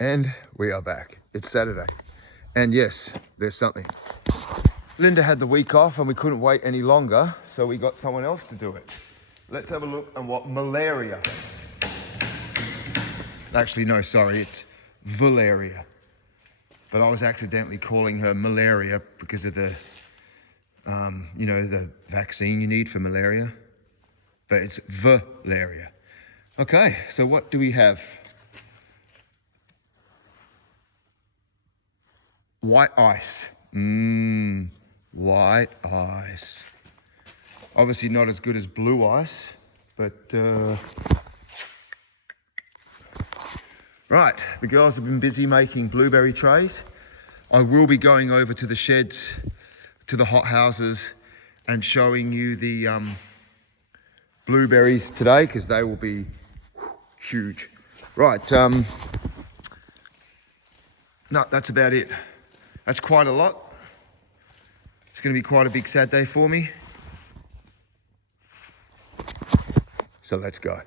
And we are back. It's Saturday. And yes, there's something. Linda had the week off and we couldn't wait any longer, so we got someone else to do it. Let's have a look at what malaria. Actually, no, sorry, it's Valeria. But I was accidentally calling her malaria because of the, the vaccine you need for malaria. But it's Valeria. Okay, so what do we have? White ice. White ice. Obviously not as good as blue ice, but right, the girls have been busy making blueberry trays. I will be going over to the sheds, to the hot houses, and showing you the blueberries today, because they will be huge. Right, no, that's about it. That's quite a lot. It's going to be quite a big sad day for me. So let's go.